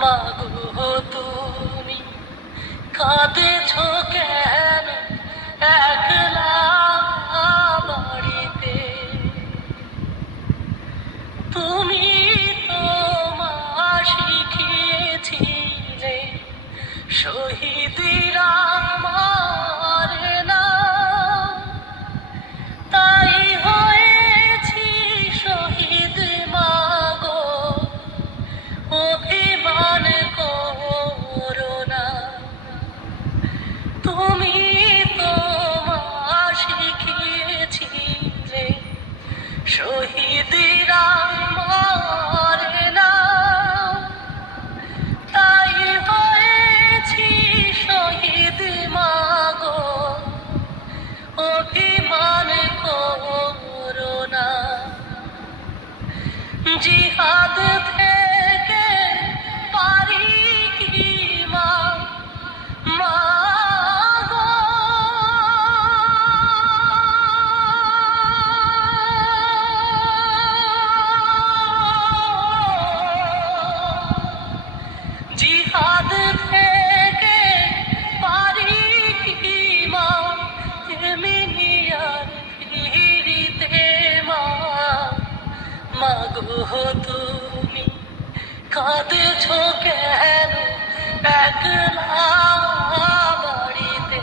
মাগো তুমি কাঁদেছ কেন একলা বাড়িতে? তুমি তো মা শিখিয়েছিলে শহীদিরা মারে না, তাই হয়েছি শহীদ মাগো, অভিমান করো না। তুমি তো মা শিখিয়েছিলে শহীদিরা মারে না, তাই হয়েছি শহীদ মাগো, অভিমান করো না। জিহাদ থেকে পারি কি মা, মাগো জিহাদ থেকে পারি কি মা, এমনি আর ফিরিতে মা। মাগো তুমি কাঁদেছ কেন একলা বাড়িতে?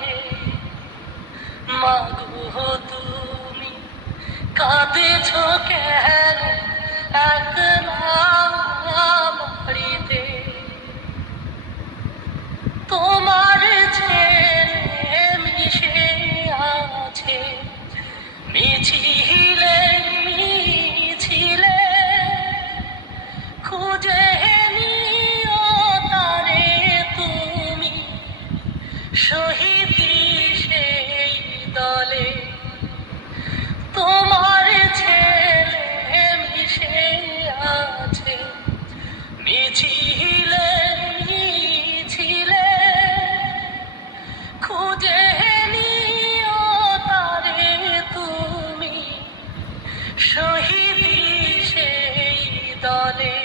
মাগো তুমি কাঁদেছ কেন একলা বাড়িতে? তোমার ছেলে মিশে আছে মিছিলে মিছিলে, খুঁজে নিও তারে তুমি শহীদ সেই দলে। তোমার ছেলে মিশে আছে মিছিলে মিছিলে, খুঁজে নিও তারে তুমি শহীদ সেই দলে।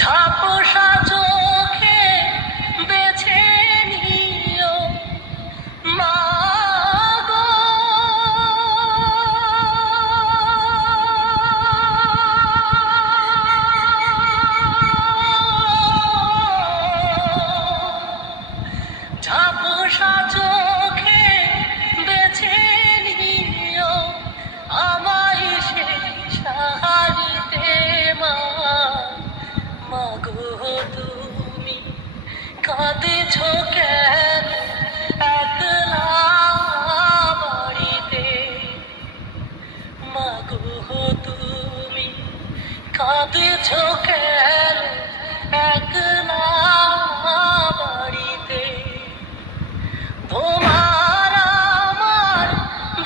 ঝাপসা চোখে বেছে নিও মাগো, ঝাপসা চোখে বেছে নিও আমায় সেই সাহারিতে মা। মাগো তুমি কাঁদেছ কেন একলা বাড়িতে? মাগো তুমি কাঁদেছ কেন একলা বাড়িতে? তোমার আমার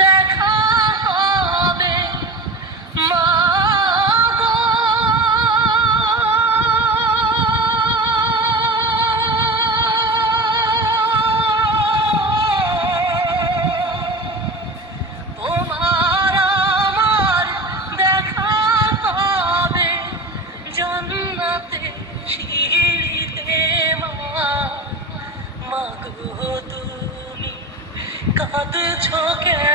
দেখা হবে মাগো, তোমার আমার দেখা হবে জান্নাতে সিঁড়িতে মা। মাগো তুমি কাঁদেছ কেন